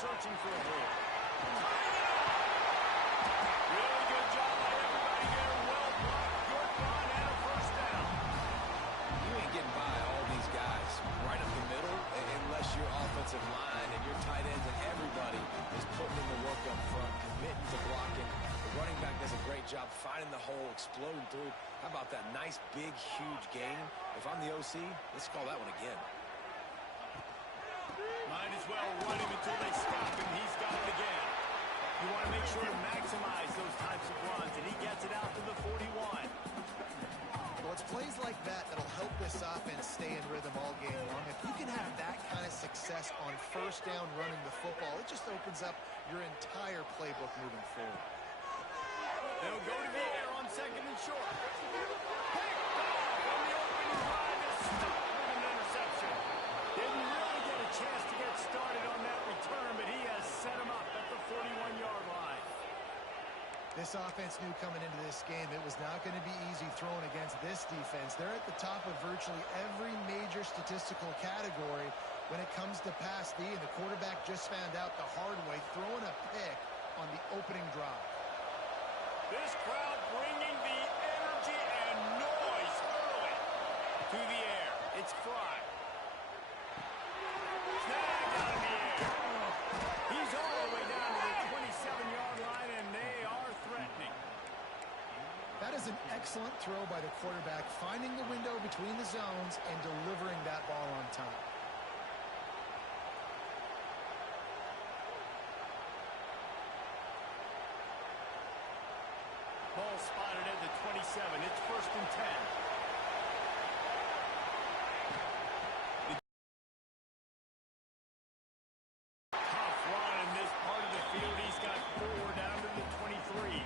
searching for a hole. Really good job by everybody there. Well blocked, good run, and a first down. You ain't getting by all these guys right up the middle unless your offensive line and your tight ends and everybody is putting in the work up front, committing to blocking. The running back does a great job finding the hole, exploding through. How about that nice, big, huge gain? If I'm the OC, let's call that one again. Might as well run him until they stop him. He's got it again. You want to make sure to maximize those types of runs, and he gets it out to the 41. Well, it's plays like that that'll help this offense stay in rhythm all game long. If you can have that kind of success on first down running the football, it just opens up your entire playbook moving forward. They'll go to the air on second and short. Picked off on the opening drive is stopped with an interception. Didn't really get a chance to get started on that return, but he has set him up at the 41-yard line. This offense knew coming into this game it was not going to be easy throwing against this defense. They're at the top of virtually every major statistical category when it comes to pass D, and the quarterback just found out the hard way, throwing a pick on the opening drive. This crowd bringing the energy and noise early to the air. It's Fry. Snagged out of the air. He's all the way down to the 27-yard line, and they are threatening. That is an excellent throw by the quarterback, finding the window between the zones and delivering that ball on time. Ball spotted at the 27. It's first and 10. Tough run in this part of the field. He's got 4 down to the 23.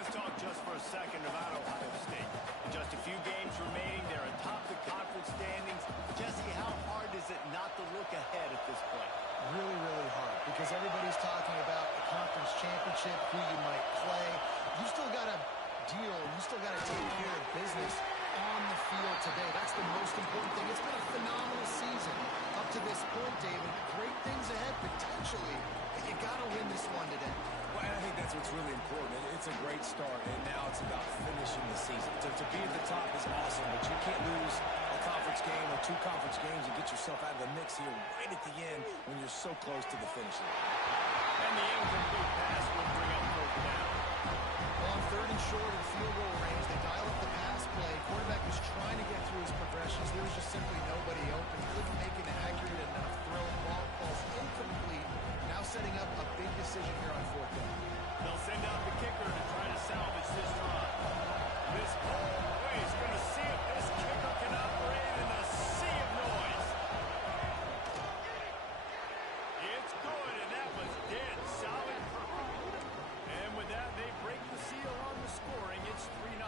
Let's talk just for a second about Ohio State. Just a few games remaining. They're atop the conference standings. Jesse, how hard is it not to look ahead at this point? Really, really hard, because everybody's talking about the conference championship, who you might play. You still got to deal. You still got to take care of business on the field today. That's the most important thing. It's been a phenomenal season up to this point, David. Great things ahead, potentially. But you got to win this one today. Well, and I think that's what's really important. It's a great start, and now it's about finishing the season. To be at the top is awesome, but you can't lose a conference game or 2 conference games and get yourself out of the mix here right at the end when you're so close to the finish line. And the incomplete pass will bring up 4th down. On 3rd and short in field goal range, they dial up the pass play. Quarterback was trying to get through his progressions. There was just simply nobody open. Couldn't make an accurate enough throw. Ball falls incomplete. Now setting up a big decision here on 4th down. They'll send out the kicker to try to salvage this drive. This is going to see if this kicker can operate in a sea of noise. It's good, and that was dead solid. And with that, they break the seal on the scoring. It's 3-0.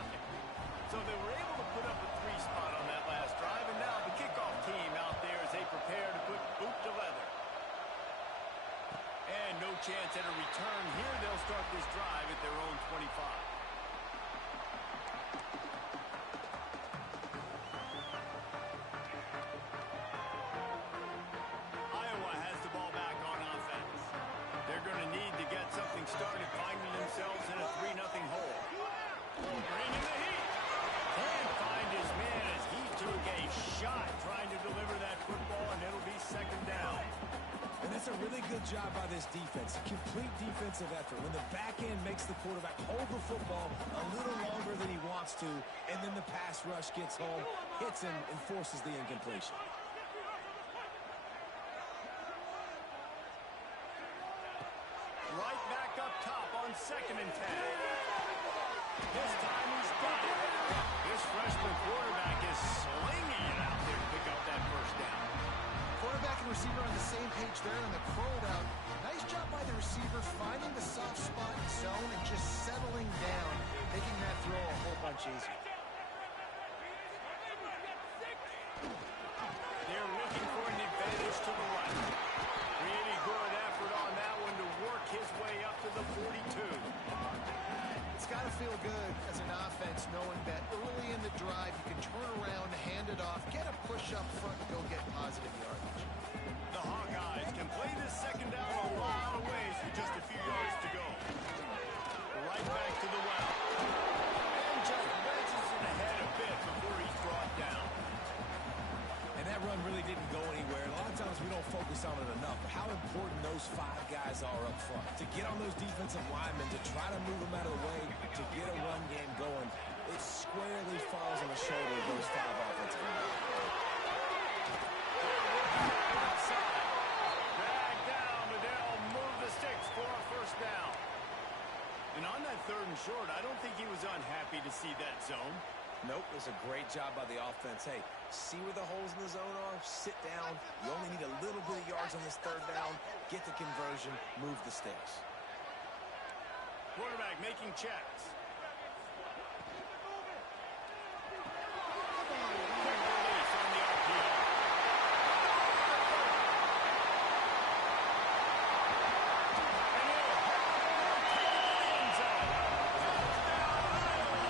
So they were able to put up a 3 spot on that last drive, and now the kickoff team out there as they prepare to put boot to leather. And no chance at a return here. They'll start this drive at their own 25. Iowa has the ball back on offense. They're going to need to get something started, finding themselves in a 3-0 hole. Bringing the heat. Can't find his man as he took a shot trying to deliver that football, and it'll be 2nd down. And that's a really good job by this defense. Complete defensive effort. When the back end makes the quarterback hold the football a little longer than he wants to, and then the pass rush gets home, hits him, and forces the incompletion. Right back up top on 2nd and 10. This time he's got it. This freshman quarterback is slinging it out there to pick up that first down. Quarterback and receiver on the same page there on the curl route. Nice job by the receiver finding the soft spot in zone and just settling down, making that throw a whole bunch easier. They're looking for an advantage to the right. Really good effort on that one to work his way up to the 42. It's got to feel good as an offense knowing that early in the drive you can turn around, hand it off, get a push up front, and go get positive yardage. The Hawkeyes can play this 2nd down run really didn't go anywhere. A lot of times we don't focus on it enough. But how important those 5 guys are up front. To get on those defensive linemen, to try to move them out of the way, to get a run game going, it squarely falls on the shoulder of those 5 offensive linemen. Outside. Drag down, but they'll move the sticks for a first down. And on that 3rd and short, I don't think he was unhappy to see that zone. Nope, it was a great job by the offense. Hey, see where the holes in the zone are, sit down. You only need a little bit of yards on this 3rd down, get the conversion, move the sticks. Quarterback making checks. Quick release on the RPO. And he'll hit the end zone. Touchdown, Iowa.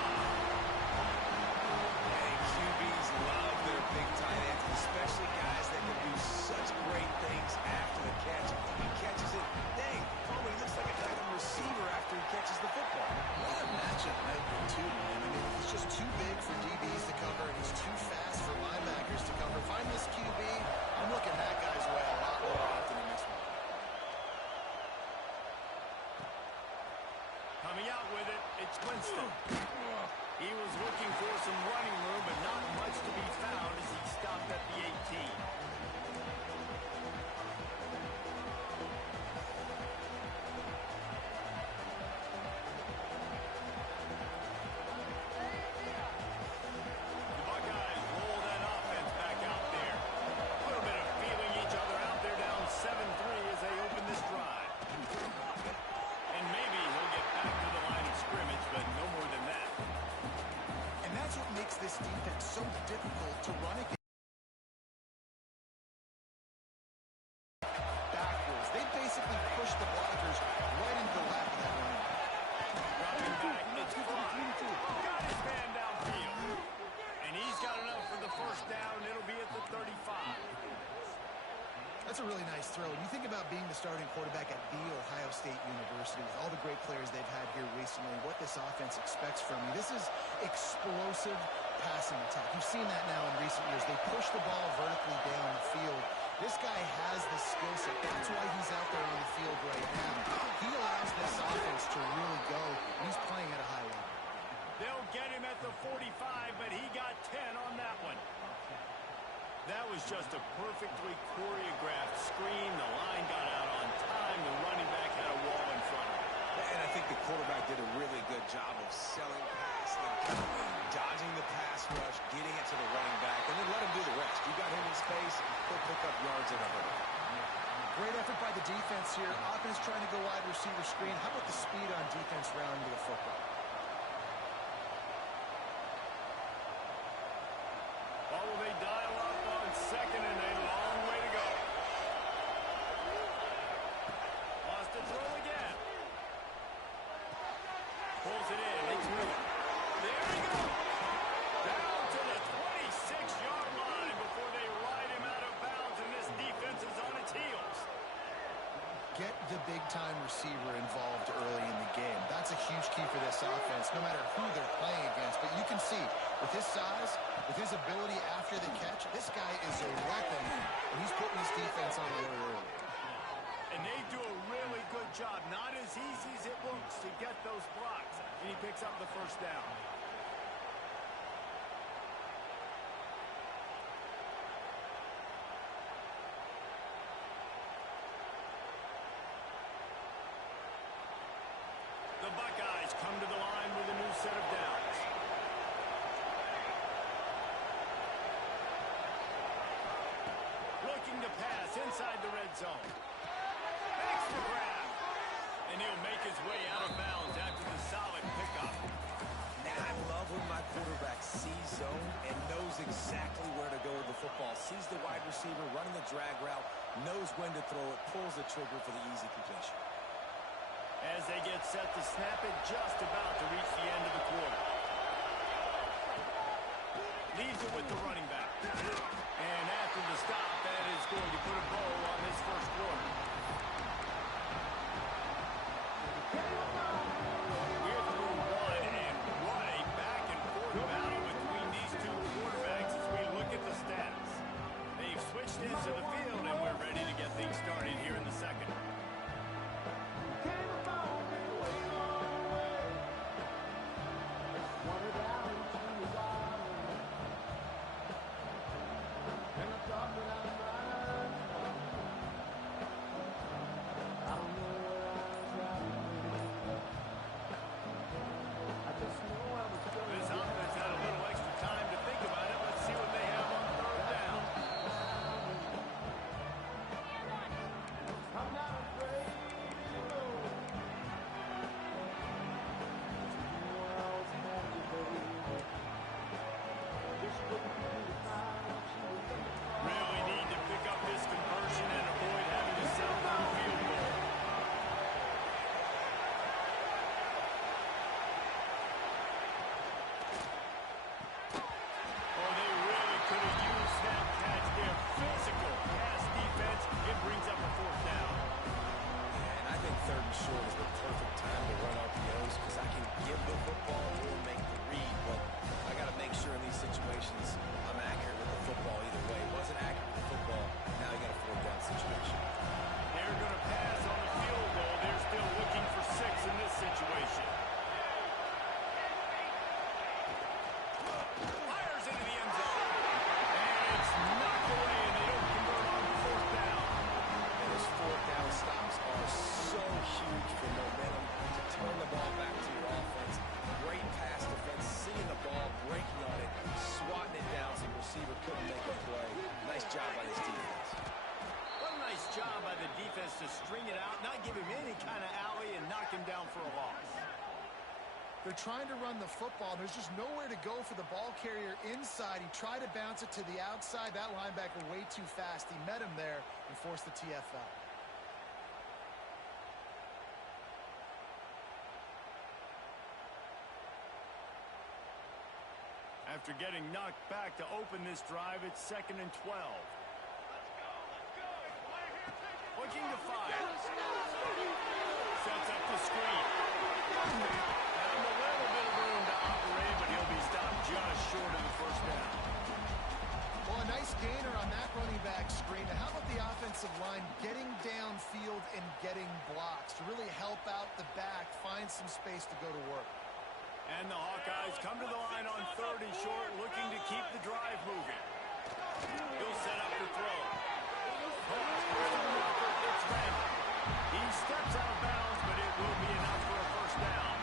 Hey, QBs love their big tight ends, especially guys that can do such great things after the catch. He catches it. Dang, Coleman, he looks like a Titan receiver after he catches the football. What a matchup might be too, man. I mean, it's just too big for DBs to cover, and he's too fast for linebackers to cover. Find this QB, I'm looking that guy's way a lot more often in this one. Coming out with it, it's Winston. He was looking for some running room, but not much to be found as he stopped at the 18. The Buckeyes roll that offense back out there. A little bit of feeling each other out there down 7-3 as they open this drive. And maybe he'll get back to the line of scrimmage, but no more than that. And that's what makes this defense so difficult to run against. Backwards. They basically push the blockers right into the lap of that running back. Dropping back, it's Fly. Got his man downfield. And he's got enough for the first down. It'll be at the 35. That's a really nice throw. And you think about being the starting quarterback at The Ohio State University with all the great players they've had here recently, what this offense expects from you. This is explosive passing attack. You've seen that now in recent years. They push the ball vertically down the field. This guy has the skill set. That's why he's out there on the field right now. He allows this offense to really go, and he's playing at a high level. They'll get him at the 45, but he got 10 on that one. That was just a perfectly choreographed screen. The line got out on time. The running back had a wall in front of him. And I think the quarterback did a really good job of selling pass and kind of dodging the pass rush, getting it to the running back, and then let him do the rest. You got him in space, he'll pick up yards in a hurry. Great effort by the defense here. Offense trying to go wide receiver screen. How about the speed on defense rounding the football? What will they dial up on 2nd and a long way to go? Wants to throw again. Pulls it in. It's Miller. There he goes. Down to the 26-yard line before they ride him out of bounds, and this defense is on its heels. Get the big-time receiver involved early in the game. That's a huge key for this offense, no matter who they're playing against. But you can see, with his size, with his ability after the catch, this guy is a weapon, and he's putting his defense on the alert early. And they do a really good job. Not as easy as it looks to get those blocks. And he picks up the first down. The Buckeyes come to the line with a new set of downs. Looking to pass inside the red zone. Makes the grab. And he'll make his way out of bounds after the solid pickup. And I love when my quarterback sees zone and knows exactly where to go with the football. Sees the wide receiver running the drag route, knows when to throw it, pulls the trigger for the easy completion. As they get set to snap it, just about to reach the end of the quarter. Leaves it with the running back. And after the stop, that is going to put a bow on this first quarter. We're through one, and what a back and forth battle between these two quarterbacks as we look at the stats. They've switched into the field, and we're ready to get things started here in the second. This offense had a little extra time to think about it. Let's see what they have on third down. Really need to pick up this conversion and avoid having to settle for a field goal. Oh, they really could have used that catch there. Physical pass defense. It brings up a fourth down. And I think third and short is the perfect time to run RPOs because I can give the football or make the read, but I got to make sure in these situations I'm accurate with the football either way. Wasn't accurate with the football, now you got a fourth down situation. They're going to pass on the field goal. They're still looking for 6 in this situation. Fires into the end zone. And it's knocked away, and they don't convert on the fourth down. And those fourth down stops are so huge for momentum to turn the ball back to your offense. Great pass defense, seeing the ball, breaking on it, swatting it down so the receiver couldn't make a play. Nice job by this defense. What a nice job by the defense to string it out, not give him any kind of alley, and knock him down for a loss. They're trying to run the football. There's just nowhere to go for the ball carrier inside. He tried to bounce it to the outside. That linebacker way too fast. He met him there and forced the TFL. After getting knocked back to open this drive, it's 2nd and 12. Looking to fire. Sets up the screen. Having a little bit of room to operate, but he'll be stopped just short of the first down. Well, a nice gainer on that running back screen. Now, how about the offensive line getting downfield and getting blocks to really help out the back, find some space to go to work? And the Hawkeyes come to the line on 3rd and short, looking to keep the drive moving. He'll set up the throw. It's Randall. He steps out of bounds, but it will be enough for a first down.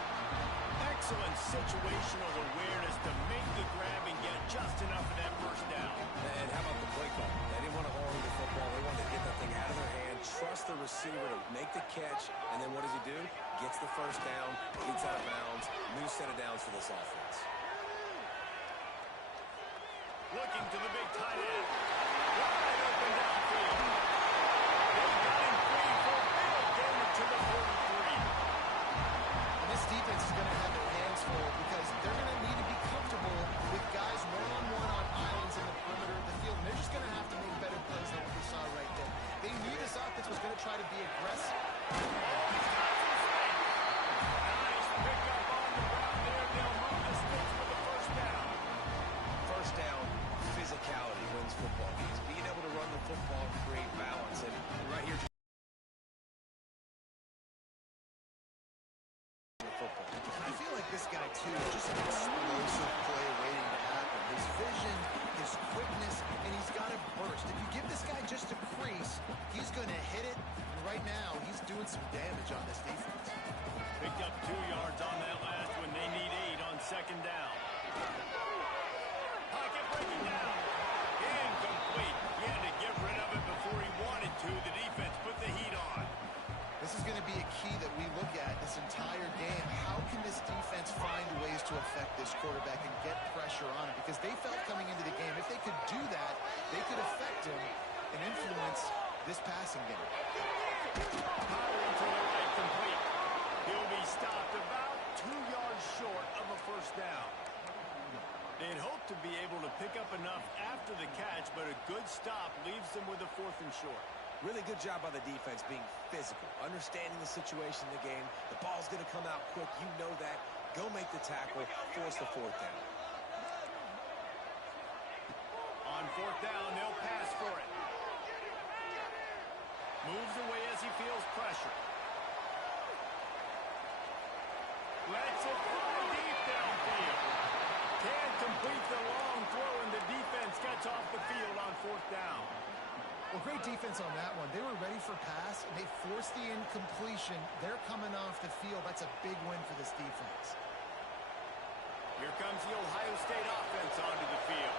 Excellent situational awareness to make the grab and get just enough of that first down. And how about the play call? They didn't want to hold the football. They wanted to get that thing out of their hand, trust the receiver to make the catch, and then what does he do? Gets the first down, gets out of bounds, new set of downs for this offense. Looking to the big tight end. Wide open downfield. They got him free for a big gain to the 43. And this defense is going to have their hands full because they're going to need to be comfortable with guys one-on-one on islands in the perimeter of the field. And they're just going to have to make better plays than what we saw right there. They knew this offense was going to try to be aggressive. Nice pickup on the ground there. They'll move the sticks for the first down. First down, physicality wins football games. Being able to run the football and create balance. And right here, I feel like this guy, too, is just an explosive play waiting to happen. His vision, his quickness, and he's got a burst. If you give this guy just a crease, he's going to hit it. And right now, he's doing some damage on this defense. Picked up 2 yards on that last one. They need 8 on 2nd down. Pocket breaking down. Incomplete. He had to get rid of it before he wanted to. The defense put the heat on. This is going to be a key that we look at this entire game. How can this defense find ways to affect this quarterback and get pressure on him? Because they felt coming into the game, if they could do that, they could affect him and influence this passing game. Powering to the right, complete. He'll be stopped about 2 yards short of a first down. They'd hoped to be able to pick up enough after the catch, but a good stop leaves them with a 4th and short. really good job by the defense being physical, understanding the situation in the game. The ball's going to come out quick. You know that. Go make the tackle, force the 4th down. On 4th down, they'll pass for it. it from deep downfield. Can't complete the long throw, and the defense gets off the field on fourth down. Well, great defense on that one. They were ready for pass, and they forced the incompletion. They're coming off the field. That's a big win for this defense. Here comes the Ohio State offense onto the field.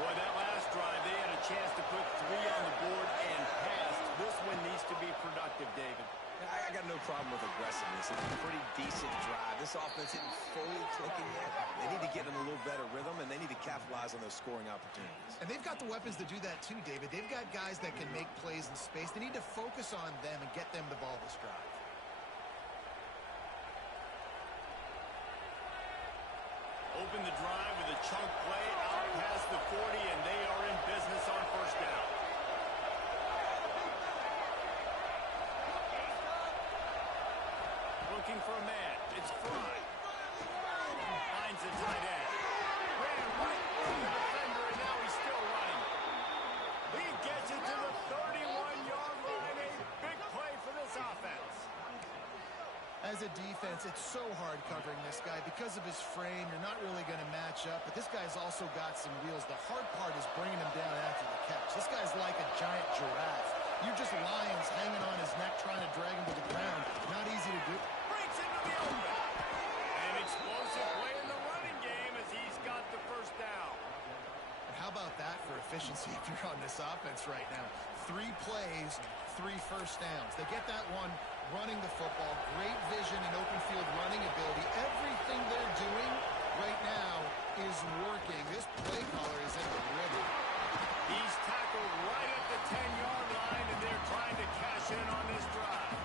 Boy, that last drive, they had a chance to put 3 on the board and pass. This one needs to be productive, David. I got no problem with aggressiveness. It's a pretty decent drive. This offense isn't fully clicking yet. They need to get in a little better rhythm, and they need to capitalize on those scoring opportunities. And they've got the weapons to do that too, David. They've got guys that can make plays in space. They need to focus on them and get them the ball this drive. Open the drive with a chunk play out past the 40, and they are in business on first down. Looking for a man. It's Fry. Finds the tight end. Ran right through the defender, and now he's still running. He gets it to the 31-yard line. A big play for this offense. As a defense, it's so hard covering this guy. Because of his frame, you're not really going to match up. But this guy's also got some wheels. The hard part is bringing him down after the catch. This guy's like a giant giraffe. You're just lions hanging on his neck trying to drag him to the ground. Not easy to do. Breaks into the open. An explosive play in the running game as he's got the first down. And how about that for efficiency if you're on this offense right now? 3 plays, 3 first downs. They get that one running the football. Great vision and open field running ability. Everything they're doing right now is working. This play caller is in a rhythm. He's tackled right at the 10-yard line, and they're trying to cash in on this drive.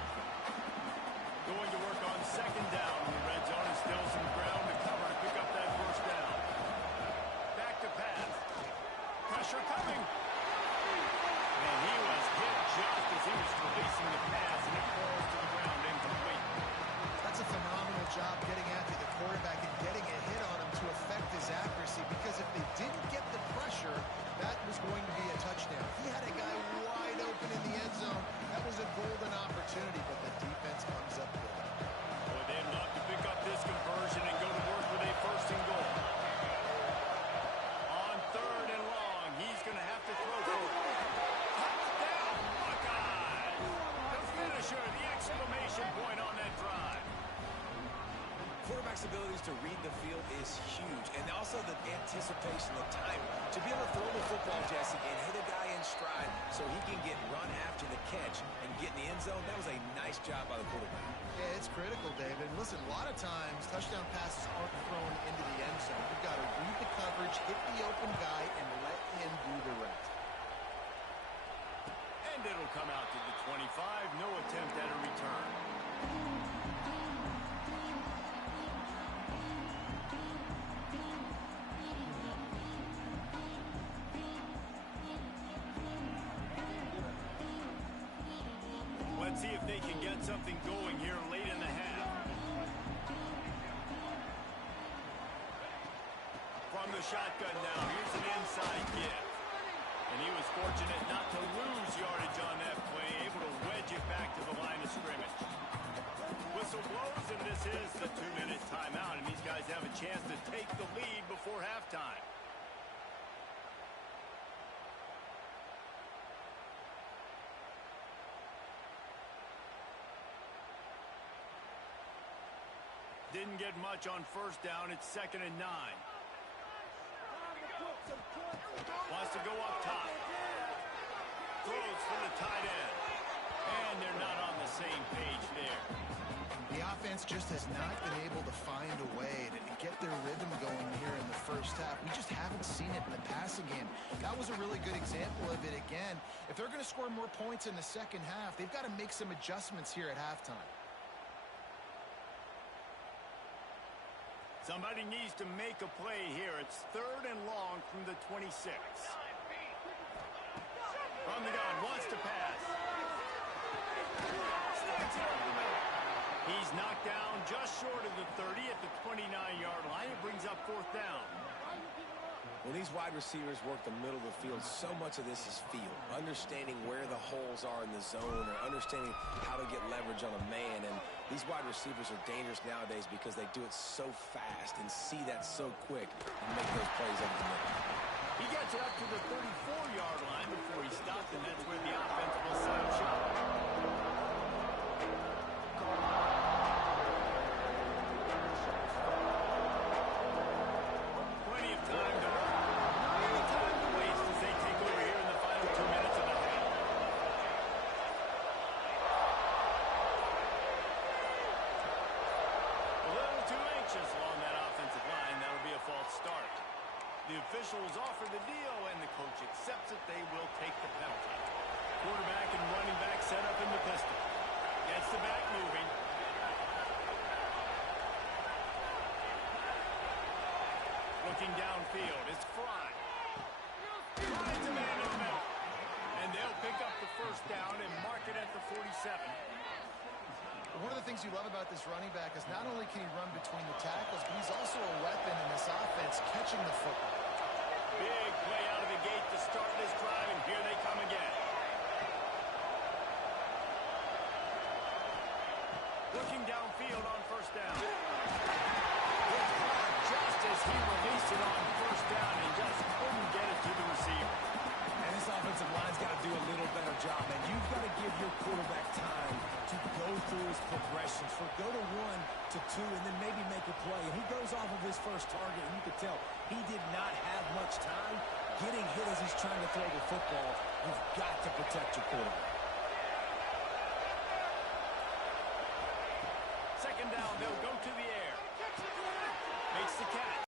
Going to work on second down in the red zone and still some ground to cover to pick up that first down. Back to pass. Pressure coming. And he was hit just as he was releasing the pass, and it falls to the ground incomplete. That's a phenomenal job getting after the quarterback and getting a hit on him to affect his accuracy, because if they didn't get the pressure, that was going to be a touchdown. He had a guy wide open in the end zone. That was a golden opportunity, but the defense comes up with it. Boy, they'd love to pick up this conversion and go to work with a first and goal. On third and long, he's going to have to throw for it. Touchdown, Buckeyes! The finisher, the exclamation point on that drive. Quarterback's abilities to read the field is huge, and also the anticipation, the timing. To be able to throw the football, Jesse, and hit a guy in stride so he can get run after the catch and get in the end zone, that was a nice job by the quarterback. Yeah, it's critical, David. Listen, a lot of times touchdown passes aren't thrown into the end zone. You've got to read the coverage, hit the open guy, and let him do the rest. And it'll come out to the 25. No attempt at a return. Let's see if they can get something going here late in the half. From the shotgun now, here's an inside gift. And he was fortunate not to lose yardage on that play, able to wedge it back to the line of scrimmage. Whistle blows, and this is the 2-minute timeout, and these guys have a chance to take the lead before halftime. Didn't get much on first down. It's 2nd and 9. Wants to go up top. Throws for the tight end. And they're not on the same page there. The offense just has not been able to find a way to get their rhythm going here in the first half. We just haven't seen it in the passing game. That was a really good example of it again. If they're going to score more points in the second half, they've got to make some adjustments here at halftime. Somebody needs to make a play here. It's 3rd and long from the 26. From the gun, wants to pass. Snakes it up the middle. He's knocked down just short of the 30 at the 29-yard line. It brings up 4th down. When these wide receivers work the middle of the field, so much of this is feel. Understanding where the holes are in the zone or understanding how to get leverage on a man. And these wide receivers are dangerous nowadays because they do it so fast and see that so quick and make those plays over the middle. He gets it up to the 34-yard line before he stopped, and that's where the offense will set up shop. Plenty of time to run. Not any time to waste as they take over here in the final 2 minutes of the half. A little too anxious along that offensive line. That'll be a false start. The officials offer the deal, and the coach accepts it. They will take the penalty. Quarterback and running back set up in the pistol. Gets the back moving. Looking downfield, it's Fry. Finds a man in the middle. And they'll pick up the first down and mark it at the 47. One of the things you love about this running back is not only can he run between the tackles, but he's also a weapon in this offense catching the football. Big play out of the gate to start this drive, and here they come again. Looking downfield on first down. Good block just as he released it on first down and just couldn't get it to the receiver. And this offensive line's got to do a little better job, man. You've got to give your quarterback time to go through his progressions. Go to 1 to 2 and then maybe make a play. And he goes off of his first target, and you could tell he did not have much time getting hit as he's trying to throw the football. You've got to protect your quarterback. Second down, they'll go to the air. Makes the catch.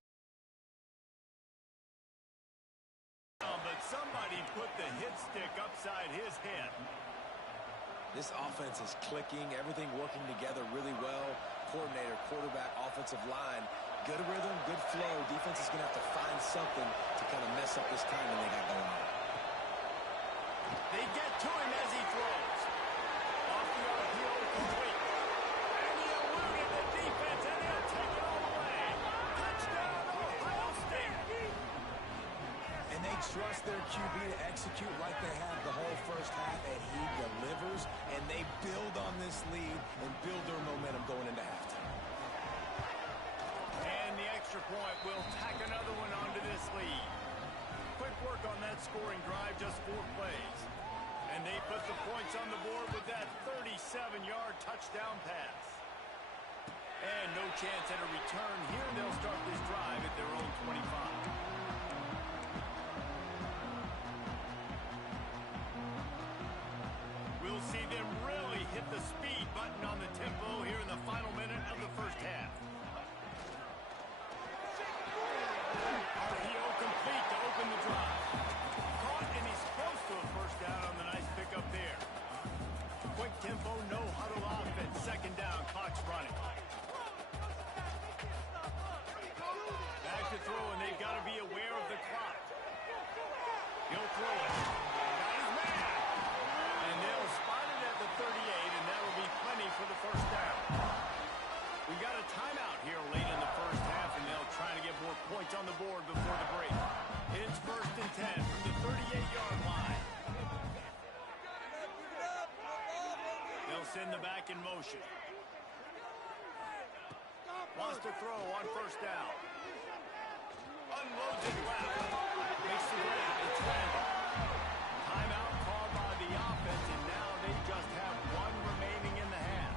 But somebody put the hit stick upside his head. This offense is clicking, everything working together really well. Coordinator, quarterback, offensive line, good rhythm, good flow. Defense is going to have to find something to kind of mess up this timing they got going on. They get to him as he throws. Off the RPO, complete. And he eluded the defense, and he'll take it all the way. Touchdown, Ohio State. And they trust their QB to execute like they have the whole first half, and he delivers, and they build on this lead and build their momentum going into halftime. And the extra point will tack another one onto this lead. Quick work on that scoring drive, just 4 plays. And they put the points on the board with that 37-yard touchdown pass. And no chance at a return here. They'll start this drive at their own 25. We'll see them really hit the speed button on the tempo here in the final minute of the first half. RPO complete to open the drive. Caught, and he's close to a first down on the nice pickup there. Quick tempo, no huddle offense. Second down, clock's running. Back to throw, and they've got to be aware of the clock. He'll throw it. Got his man. And they'll spot it at the 38, and that'll be plenty for the first down. We got a timeout here late in the first half, and they'll try to get more points on the board before the break. It's 1st and 10 from the 38-yard line. They'll send the back in motion. Wants to throw on first down. Unloads it left. Makes the grab. It's Randall. Timeout called by the offense, and now they just have 1 remaining in the half.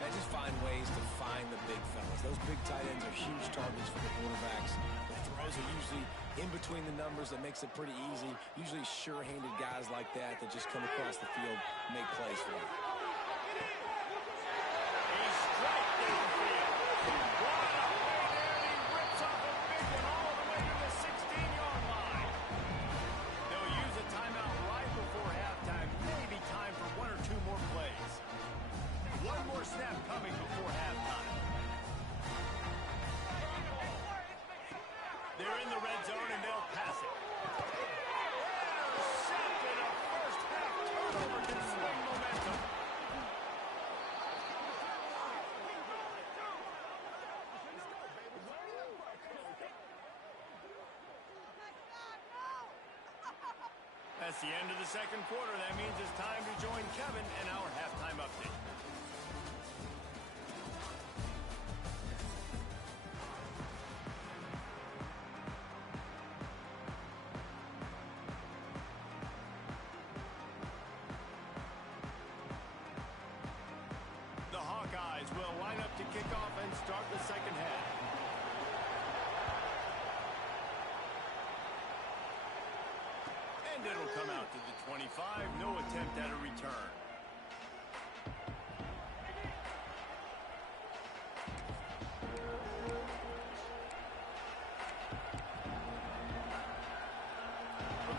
They just find ways to find the big fellas. Those big tight ends are huge targets for the quarterbacks. The throws are usually in between the numbers. That makes it pretty easy. Usually sure-handed guys like that just come across the field, make plays for them. A strike downfield. What a play there, and he rips off a big one all the way to the 16-yard line. They'll use a timeout right before halftime. Maybe time for 1 or 2 more plays. 1 more snap coming before halftime. They're in the red zone, and they'll pass it. Intercepted, a first half turnover to swing momentum. That's the end of the second quarter. That means it's time to join Kevin in our halftime update. The Hawkeyes will line up to kick off and start the second half. And it'll come out to the 25. No attempt at a return.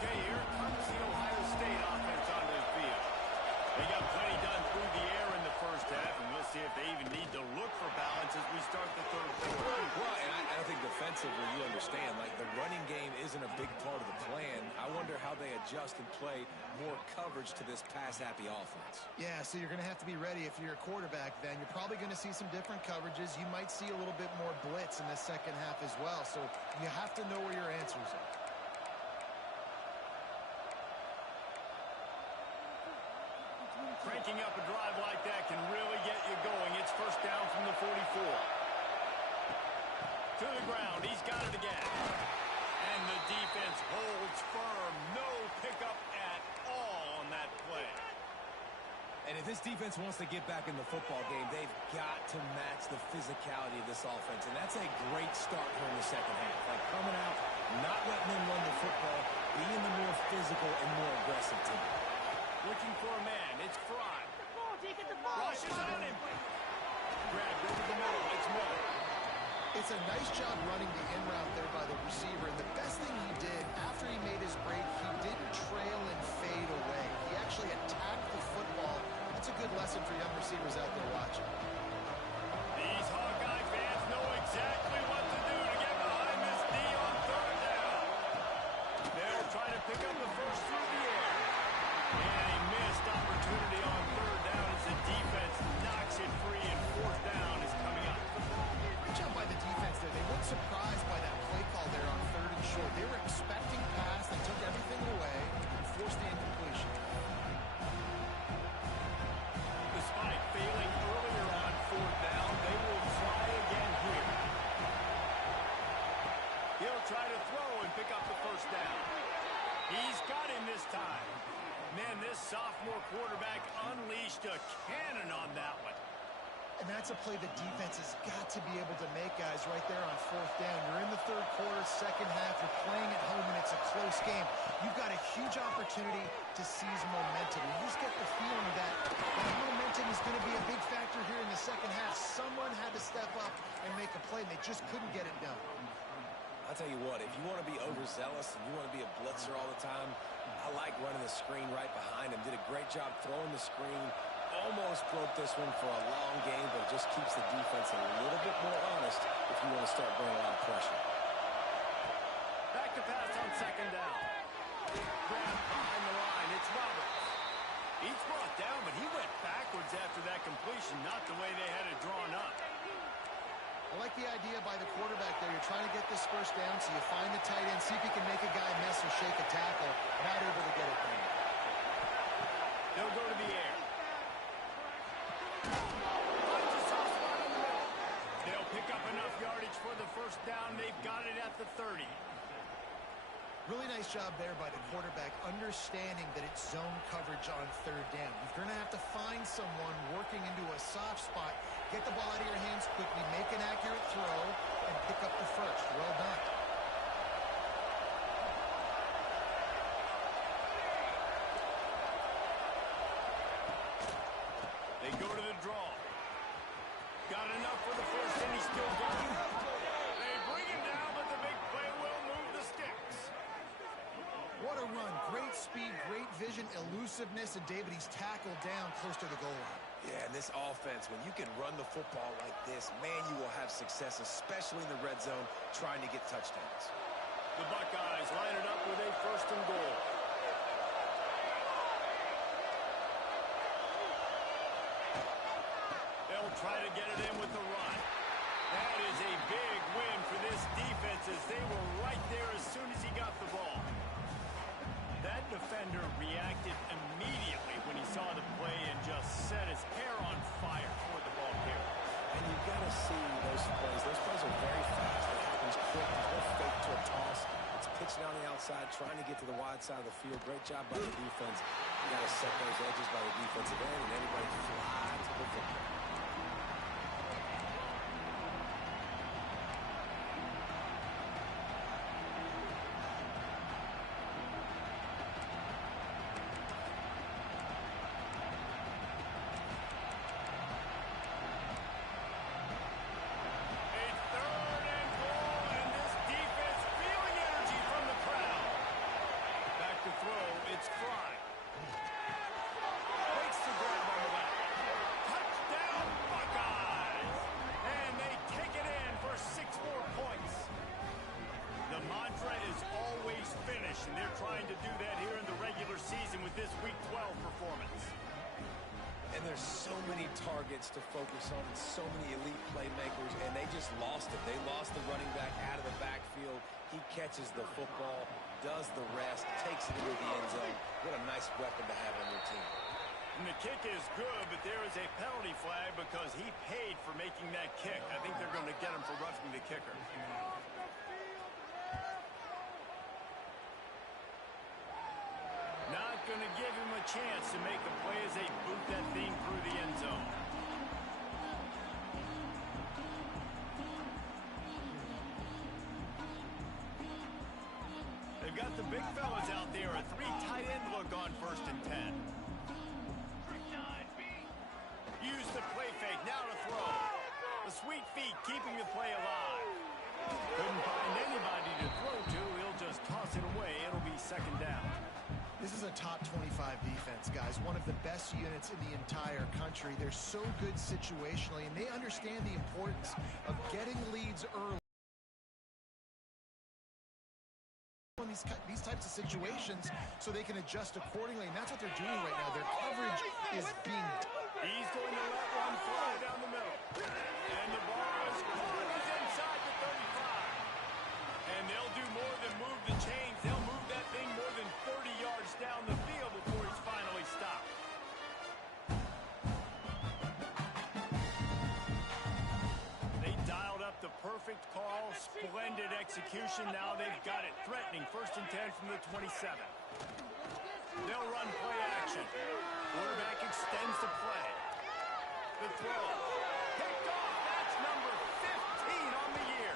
Okay, here comes the Ohio State offense onto the field. They got plenty done through the air in the first half, and we'll see if they even need to look for balance as we start the third quarter. Well, and I think defensively, you understand, like the running game isn't a big part of the plan. I wonder how they adjust and play more coverage to this pass-happy offense. Yeah, so you're going to have to be ready if you're a quarterback then. You're probably going to see some different coverages. You might see a little bit more blitz in the second half as well. So you have to know where your answers are. Cranking up a drive like that can really get you going. It's first down from the 44. To the ground. He's got it again. And the defense holds firm. No pickup at all on that play. And if this defense wants to get back in the football game, they've got to match the physicality of this offense. And that's a great start here in the second half. Like coming out, not letting them run the football, being the more physical and more aggressive team. Looking for a man. It's Fry. Get the ball. Rushes on him. Grabbed over the middle. It's Miller. It's a nice job running the in route there by the receiver. And the best thing he did after he made his break, he didn't trail and fade away. He actually attacked the football. That's a good lesson for young receivers out there watching. These Hawkeye fans know exactly what to do to get behind this D on third down. They'll try to pick up the first through the air. And a missed opportunity on third down as the defense knocks it free and fourth down is coming up. Great job by the defense there. They weren't surprised by that play call there on third and short. They were expecting pass. They took everything away and forced the incompletion. Despite failing earlier on fourth down, they will try again here. He'll try to throw and pick up the first down. He's got him this time. Man, this sophomore quarterback unleashed a cannon on that one. And that's a play the defense has got to be able to make, guys, right there on fourth down. You're in the third quarter, second half. You're playing at home, and it's a close game. You've got a huge opportunity to seize momentum. You just get the feeling that momentum is going to be a big factor here in the second half. Someone had to step up and make a play, and they just couldn't get it done. I'll tell you what, if you want to be overzealous and you want to be a blitzer all the time, I like running the screen right behind him. Did a great job throwing the screen. Almost broke this one for a long game, but it just keeps the defense a little bit more honest if you want to start bringing a lot of pressure. Back to pass on second down. Grabbed behind the line. It's Roberts. He's brought down, but he went backwards after that completion, not the way they had it drawn up. I like the idea by the quarterback there. You're trying to get this first down, so you find the tight end, see if he can make a guy miss or shake a tackle. Not able to get it done. They'll go to the air. Finds a soft spot in the middle. They'll pick up enough yardage for the first down. They've got it at the 30. Really nice job there by the quarterback, understanding that it's zone coverage on third down. You're going to have to find someone working into a soft spot, get the ball out of your hands quickly, make an accurate throw, and pick up the first. Well done. They go to the draw. Got enough for the first, and he's still going. They bring him down, but the big play will move the sticks. What a run. Great speed, great vision, elusiveness, and David, he's tackled down close to the goal line. Yeah, and this offense, when you can run the football like this, man, you will have success, especially in the red zone, trying to get touchdowns. The Buckeyes line it up with a first and goal. They'll try to get it in with the run. That is a big win for this defense as they were right there as soon as he got the ball. That defender reacted immediately when he saw the play and just set his hair on fire toward the ball carrier. And you've got to see those plays. Those plays are very fast. It happens quick. There's no fake to a toss. It's pitching on the outside, trying to get to the wide side of the field. Great job by the defense. You got to set those edges by the defensive end, and everybody fly to the football. It's Fry. Makes the grab on the left. Touchdown, Buckeyes! And they take it in for 6 more points. The mantra is always finish, and they're trying to do that here in the regular season with this Week 12 performance. And there's so many targets to focus on and so many elite playmakers, and they just lost it. They lost the running back out of the backfield. He catches the football, does the rest, takes it into the end zone. What a nice weapon to have on your team. And the kick is good, but there is a penalty flag because he paid for making that kick. I think they're going to get him for roughing the kicker. Not going to give him a chance to make a play as they boot that thing through the end zone. They've got the big fellas out there. A 3 tight end look on 1st and 10. Use the play fake. Now to throw. The sweet feet keeping the play alive. Couldn't find anybody to throw to. He'll just toss it away. It'll be 2nd down. This is a top 25 defense, guys. One of the best units in the entire country. They're so good situationally, and they understand the importance of getting leads early. These types of situations so they can adjust accordingly, and that's what they're doing right now. Their coverage is being... He's going to let one fly down the middle. And the ball is caught. He's inside the 35. And they'll do more than move the chains. They'll move that thing more than 30 yards down the field before he's finally stopped. They dialed up the perfect call. Splendid execution. Now they've got it threatening. 1st and 10 from the 27. They'll run play action. Quarterback extends the play. The throw. Picked off. That's number 15 on the year.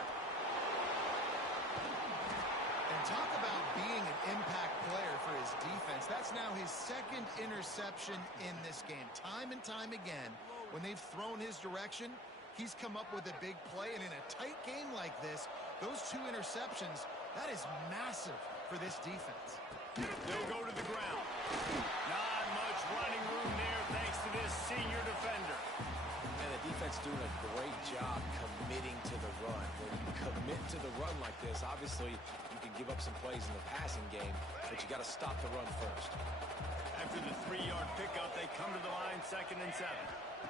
And talk about being an impact player for his defense. That's now his 2nd interception in this game. Time and time again, when they've thrown his direction, he's come up with a big play. And in a tight game like this, those 2 interceptions, that is massive for this defense. They'll go to the ground. Not much running room there thanks to this senior defender. And the defense doing a great job committing to the run. When you commit to the run like this, obviously you can give up some plays in the passing game, but you got to stop the run first. After the 3-yard pickup, they come to the line 2nd and 7.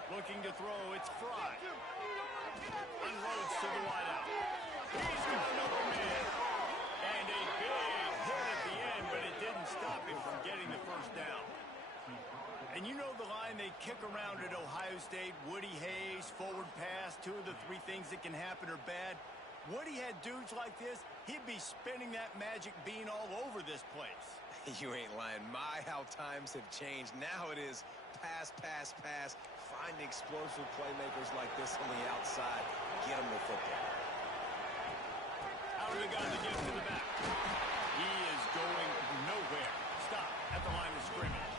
Looking to throw, it's Fry. Unloads to the wideout. He's got an open man. And a big hit at the end, but it didn't stop him from getting the 1st down. And you know the line they kick around at Ohio State, Woody Hayes, forward pass, 2 of the 3 things that can happen are bad. Woody had dudes like this, he'd be spinning that magic bean all over this place. You ain't lying. My, how times have changed. Now it is pass, pass, pass. Find explosive playmakers like this on the outside. Get them the football. Out of the gun to get to the back. He is going nowhere. Stop at the line of scrimmage.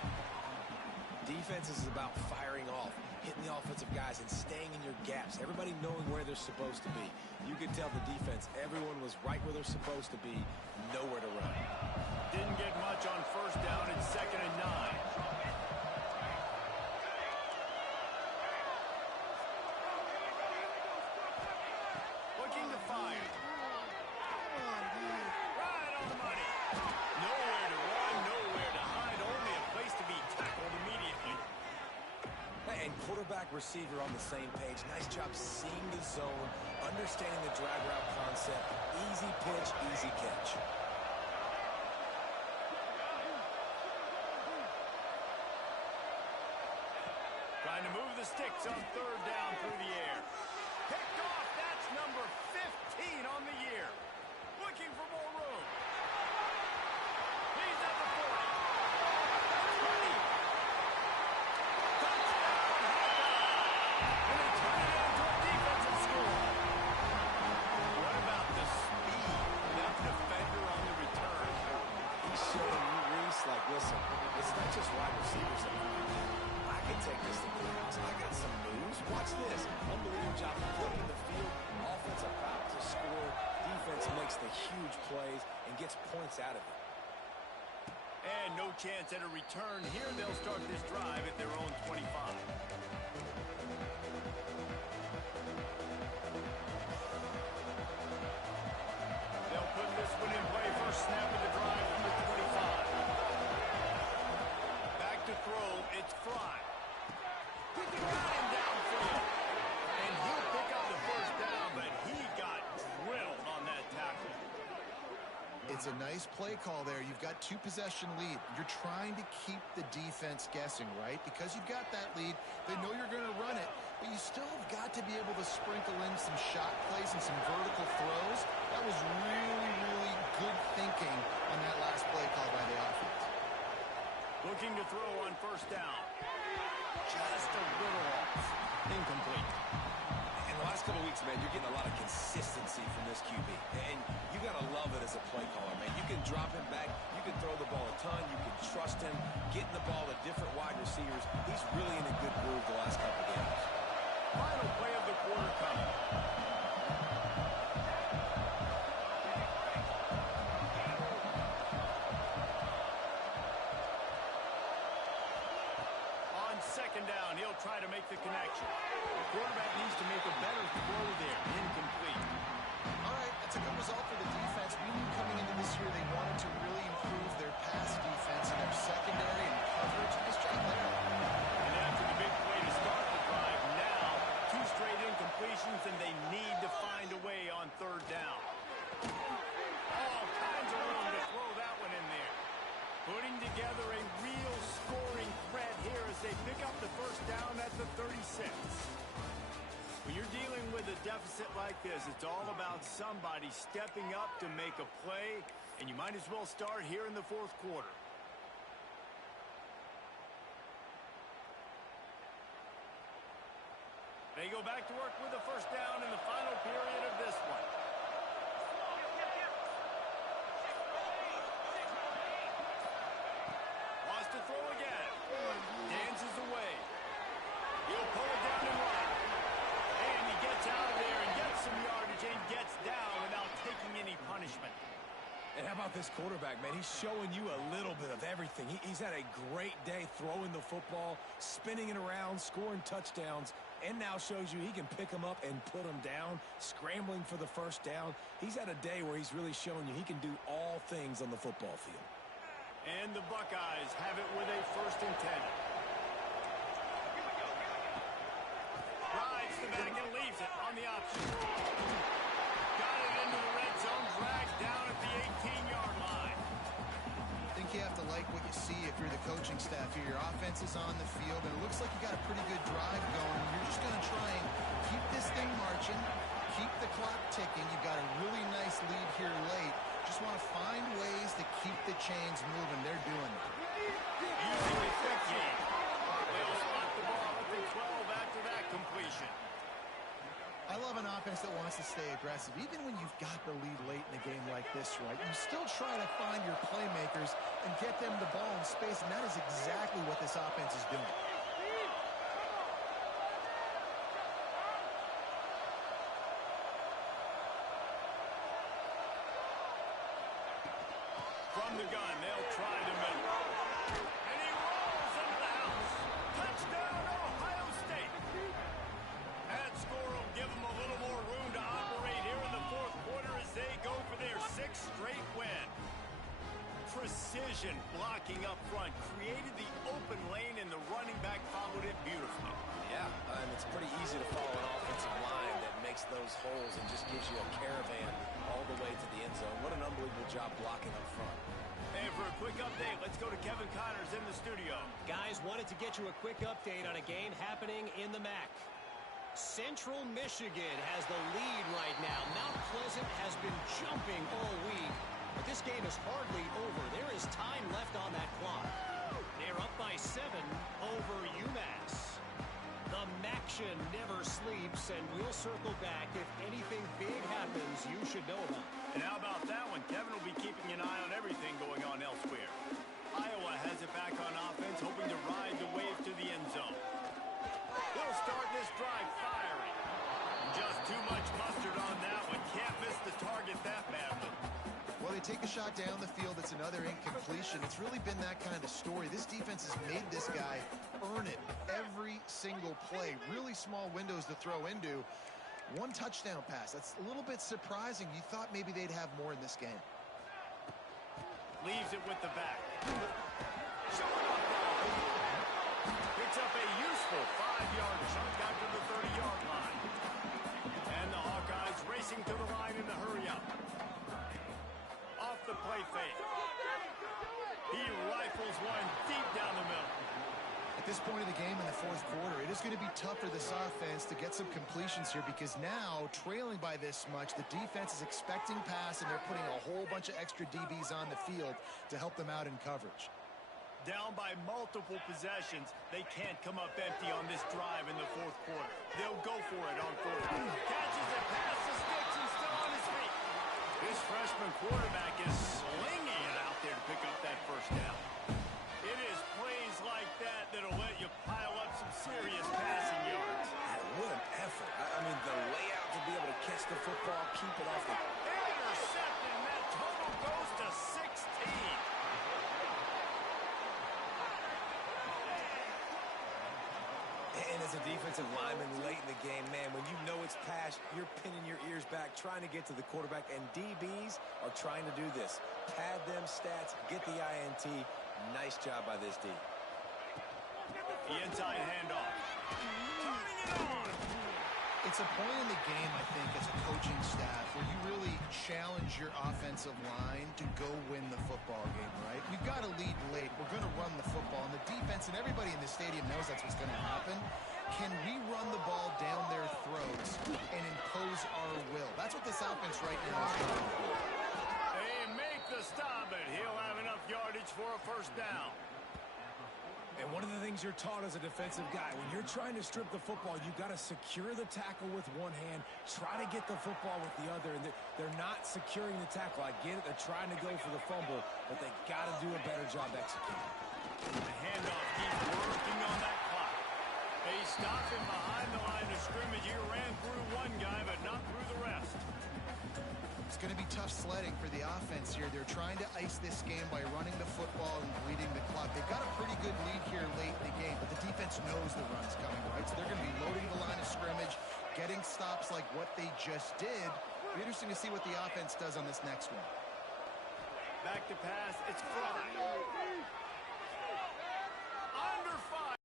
Defense is about firing off, hitting the offensive guys, and staying in your gaps. Everybody knowing where they're supposed to be. You could tell the defense, everyone was right where they're supposed to be, nowhere to run. Didn't get much on 1st down. It's 2nd and 9. Looking to fire. Right on the money. Nowhere to run, nowhere to hide. Only a place to be tackled immediately. And quarterback receiver on the same page. Nice job seeing the zone, understanding the drag route concept. Easy pitch, easy catch. sticks on third down through the air. Picked off. That's number 15 on the year. Looking for more room. He's at the 40. That's 20. Touchdown, Hawkeye. And they turn it into a defensive score. What about the speed of that defender on the return? He's showing you, Reese, like, listen, it's not just wide receivers that are doing that. I can take this to clearance. I got some moves. Watch this. Unbelievable job of flipping the field. Offense about to score. Defense makes the huge plays and gets points out of it. And no chance at a return here. They'll start this drive at their own 25. They'll put this one in play. First snap of the drive from the 25. Back to throw. It's Fry. Got him downfield. And he'll pick up the first down, but he got drilled on that tackle. It's a nice play call there. You've got 2-possession lead. You're trying to keep the defense guessing, right? Because you've got that lead. They know you're going to run it, but you still have got to be able to sprinkle in some shot plays and some vertical throws. That was really, really good thinking on that last play call by the offense. Looking to throw on first down. Just a little off. Incomplete. In the last couple of weeks, man, you're getting a lot of consistency from this QB. And you got to love it as a play caller, man. You can drop him back. You can throw the ball a ton. You can trust him. Getting the ball to different wide receivers. He's really in a good groove the last couple of games. Final play of the quarter coming. On second down, he'll try to make the connection. The quarterback needs to make a better throw there. Incomplete. All right, that's a good result for the defense. We knew coming into this year they wanted to really improve their pass defense and their secondary and coverage. Nice job there. And after the big play to start the drive, now 2 straight incompletions, and they need to find a way on third down. All kinds of room to throw that one in there. Putting together a real scoring threat here as they pick up the first down at the 36. When you're dealing with a deficit like this, it's all about somebody stepping up to make a play, and you might as well start here in the fourth quarter. They go back to work with the first down in the final period of this one. Wants to throw again. Dances away. He'll pull it down and run. And he gets out of there and gets some yardage and gets down without taking any punishment. And how about this quarterback, man? He's showing you a little bit of everything. He's had a great day throwing the football, spinning it around, scoring touchdowns, and now shows you he can pick them up and put them down, scrambling for the first down. He's had a day where he's really showing you he can do all things on the football field. And the Buckeyes have it with a 1st and 10. Rides the back and leaves it on the option. Got it into the red zone, dragged down at the 18-yard line. I think you have to like what you see if you're the coaching staff here. Your offense is on the field, and it looks like you got a pretty good drive going. You're just going to try and keep this thing marching, keep the clock ticking. You've got a really nice lead here late. Just want to find ways to keep the chains moving. They're doing it. Using the quick game. They'll spot the ball at the 12 after that completion. I love an offense that wants to stay aggressive. Even when you've got the lead late in a game like this, right, you still try to find your playmakers and get them the ball in space, and that is exactly what this offense is doing. From the gun, they'll try the middle. And he rolls into the house. Touchdown, Ohio State. That score will give them a little more room to operate here in the fourth quarter as they go for their 6th straight win. Precision blocking up front created the open lane, and the running back followed it beautifully. Yeah, and it's pretty easy to follow an offensive line that makes those holes and just gives you a caravan all the way to the end zone. What an unbelievable job blocking up front. And for a quick update, let's go to Kevin Connors in the studio. Guys, wanted to get you a quick update on a game happening in the MAC. Central Michigan has the lead right now. Mount Pleasant has been jumping all week, but this game is hardly over. There is time left on that clock. They're up by 7 over UMass. The MACtion never sleeps, and we'll circle back. If anything big happens, you should know about it. And how about that one? Kevin will be keeping an eye on everything going on elsewhere. Iowa has it back on offense, hoping to ride the wave to the end zone. He'll start this drive firing. Just too much mustard on that one. Can't miss the target that badly. Well, they take a shot down the field. It's another incompletion. It's really been that kind of story. This defense has made this guy earn it every single play. Really small windows to throw into. One touchdown pass. That's a little bit surprising. You thought maybe they'd have more in this game. Leaves it with the back. Showing off ball. Picks up a useful 5-yard chunk out to the 30-yard line. And the Hawkeyes racing to the line in the hurry-up. Off the play fake. He rifles one deep down the middle. At this point of the game in the fourth quarter, it is going to be tough for this offense to get some completions here because now, trailing by this much, the defense is expecting pass and they're putting a whole bunch of extra DBs on the field to help them out in coverage. Down by multiple possessions, they can't come up empty on this drive in the fourth quarter. They'll go for it on fourth. Catches it past the sticks and still on his feet. This freshman quarterback is slinging it out there to pick up that first down. It is plays like that that'll let you pile up some serious passing yards. What an effort. I mean, the layout to be able to catch the football, keep it off the... Intercepted, and that total goes to 16. And as a defensive lineman late in the game, man, when you know it's pass, you're pinning your ears back, trying to get to the quarterback, and DBs are trying to do this. Pad them stats, get the INT. Nice job by this D. The inside handoff. Turning it on. It's a point in the game, I think, as a coaching staff, where you really challenge your offensive line to go win the football game, right? We've got to lead late. We're going to run the football. And the defense and everybody in the stadium knows that's what's going to happen. Can we run the ball down their throats and impose our will? That's what this offense right now is trying to do. They make the stop, and he'll have enough yardage for a first down. And one of the things you're taught as a defensive guy, when you're trying to strip the football, you've got to secure the tackle with one hand, try to get the football with the other. And they're not securing the tackle. I get it. They're trying to go for the fumble, but they got to do a better job executing. The handoff keeps working on that clock. They stopped him behind the line of scrimmage. He ran through one guy, but not through the rest. It's going to be tough sledding for the offense here. They're trying to ice this game by running the football and bleeding the clock. They've got a pretty good lead here late in the game, but the defense knows the run's coming, right? So they're going to be loading the line of scrimmage, getting stops like what they just did. It'll be interesting to see what the offense does on this next one. Back to pass. It's Fry. Under 5.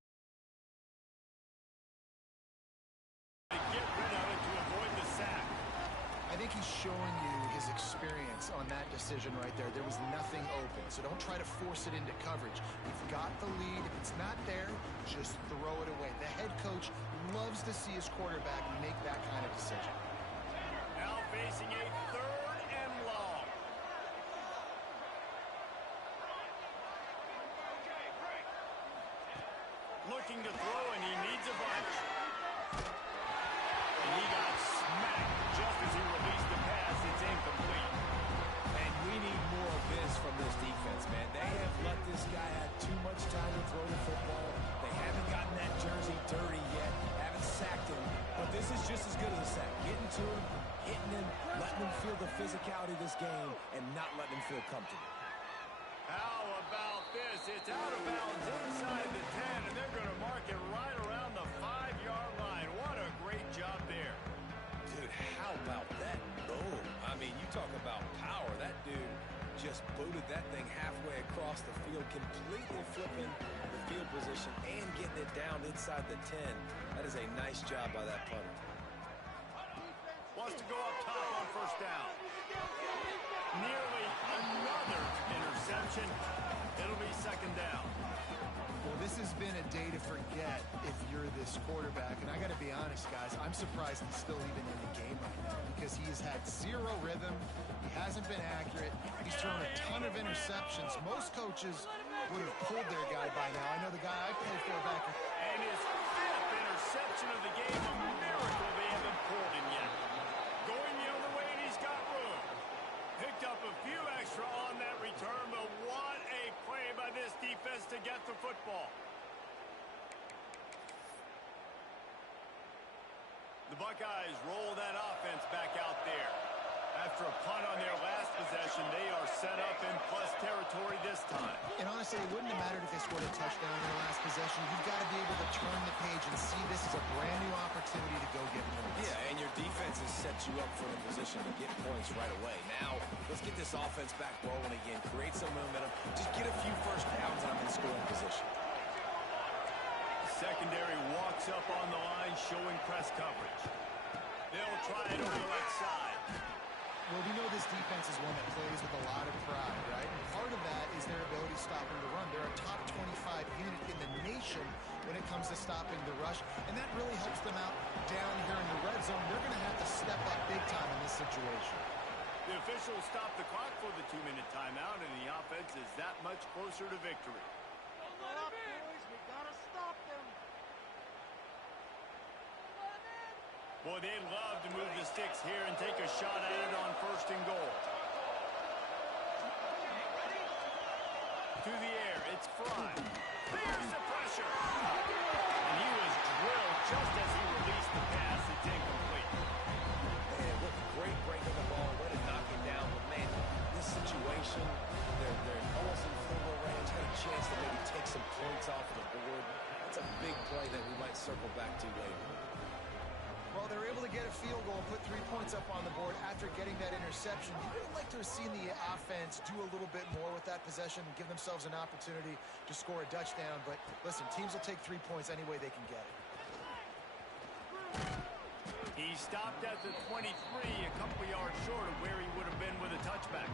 Get rid of it to avoid the sack. I think he's showing you his experience on that decision right there. There was nothing open, so don't try to force it into coverage. You've got the lead. If it's not there, just throw it away. The head coach loves to see his quarterback make that kind of decision. Now facing a 3rd and long. Looking to throw, and he needs a bunch. And he got smacked just as he released the pass. It's incomplete. And we need more of this from this defense, man. They have let this guy have too much time to throw the football. They haven't gotten that jersey dirty yet, haven't sacked him. But this is just as good as a sack. Getting to him, hitting him, letting him feel the physicality of this game, and not letting him feel comfortable. How about this? It's out of bounds inside the 10, and they're going to mark it right around the 5-yard line. What a great job there. Dude, how about that boom? I mean, you talk about power. That dude just booted that thing halfway across the field, completely flipping the field position and getting it down inside the 10. That is a nice job by that punter. wants to go up top on first down. Nearly another interception. It'll be second down. Well, this has been a day to forget if you're this quarterback. And I got to be honest, guys, I'm surprised he's still even in the game right now because he has had zero rhythm. He hasn't been accurate. He's thrown a ton of interceptions. Most coaches would have pulled their guy by now. I know the guy I play for back. And his fifth interception of the game, a miracle they haven't pulled him yet. Going the other way, and he's got room. Picked up a few extra on that return, but what a play by this defense to get the football. The Buckeyes roll that offense back out there. After a punt on their last possession, they are set up in plus territory this time. And honestly, it wouldn't have mattered if they scored a touchdown in their last possession. You've got to be able to turn the page and see this as a brand new opportunity to go get points. Yeah, and your defense has set you up for the position to get points right away. Now, let's get this offense back rolling again. Create some momentum. Just get a few first downs and I'm in scoring position. Secondary walks up on the line, showing press coverage. They'll try it over the right side. Well, we know this defense is one that plays with a lot of pride, right? And part of that is their ability stopping the run. They're a top 25 unit in the nation when it comes to stopping the rush, and that really helps them out down here in the red zone. They're going to have to step up big time in this situation. The officials stop the clock for the 2-minute timeout, and the offense is that much closer to victory. Boy, they'd love to move the sticks here and take a shot at it on first and goal. To the air, it's Fry. There's the pressure. And he was drilled just as he released the pass. It's incomplete. Man, what a great break of the ball. Way to knock him down. But, man, this situation, they're almost in field goal range. Had a chance to maybe take some points off the board. That's a big play that we might circle back to later. Well, they're able to get a field goal and put 3 points up on the board after getting that interception. You would like to have seen the offense do a little bit more with that possession and give themselves an opportunity to score a touchdown. But listen, teams will take 3 points any way they can get it. He stopped at the 23, a couple yards short of where he would have been with a touchback.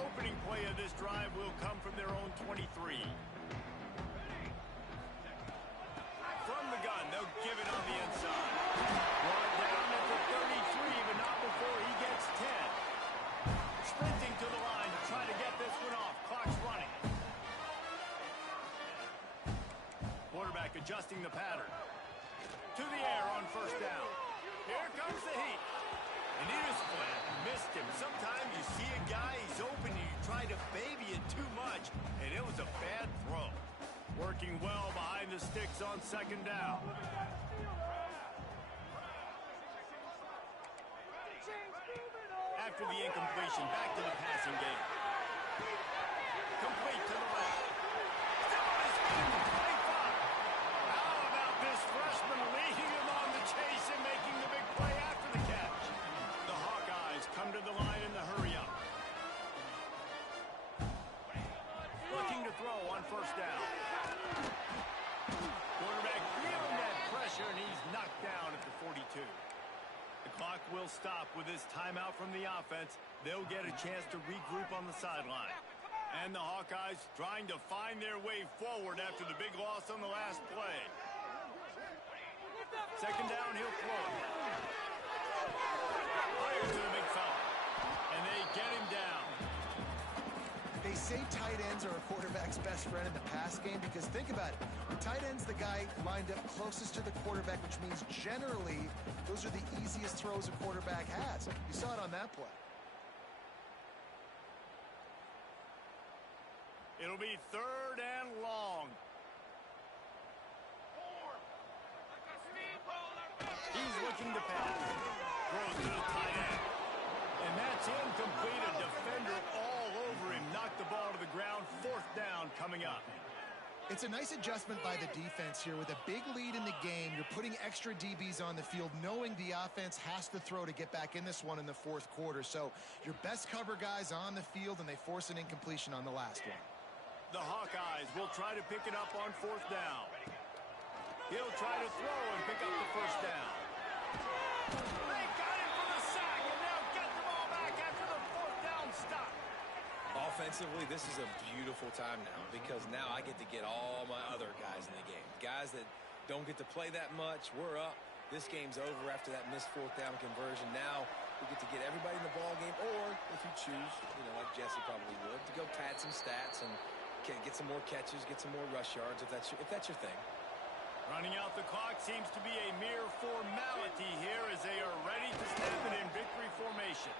Opening play of this drive will come from their own 23. From the gun, they'll give it on the inside. Brought down at the 33, but not before he gets 10. Sprinting to the line to try to get this one off. Clock's running. Quarterback adjusting the pattern. To the air on first down. Here comes the heat. And he just flat missed him. Sometimes you see a guy, he's open, and you try to baby it too much, and it was a bad throw. Working well behind the sticks on second down. After the incompletion, back to the passing game. Complete to the left. Still on his feet in the 25. How about this freshman leading him on the chase and making the big play after the catch? The Hawkeyes come to the line in the hurry-up. Looking to throw on first down. Quarterback feeling that pressure, and he's knocked down at the 42. The clock will stop with this timeout from the offense. They'll get a chance to regroup on the sideline. And the Hawkeyes trying to find their way forward after the big loss on the last play. Second down, he'll throw it. Fire to the big fella. And they get him down. They say tight ends are a quarterback's best friend in the pass game because think about it. The tight end's the guy lined up closest to the quarterback, which means generally those are the easiest throws a quarterback has. You saw it on that play. It'll be third and long. He's looking to pass. Throws to the tight end. And that's incomplete. A defender all over him. Knocked the ball to the ground. Fourth down coming up. It's a nice adjustment by the defense here. With a big lead in the game, you're putting extra DBs on the field, knowing the offense has to throw to get back in this one in the fourth quarter. So your best cover guys on the field, and they force an incompletion on the last one. The Hawkeyes will try to pick it up on fourth down. He'll try to throw and pick up the first down. They got him for the sack, and now get the ball back after the fourth down stop. Offensively, this is a beautiful time now because now I get to get all my other guys in the game. Guys that don't get to play that much, we're up. This game's over after that missed fourth down conversion. Now we get to get everybody in the ball game, or if you choose, like Jesse probably would, to go pad some stats and get some more catches, get some more rush yards if that's your thing. Running out the clock seems to be a mere formality here as they are ready to snap it in victory formation.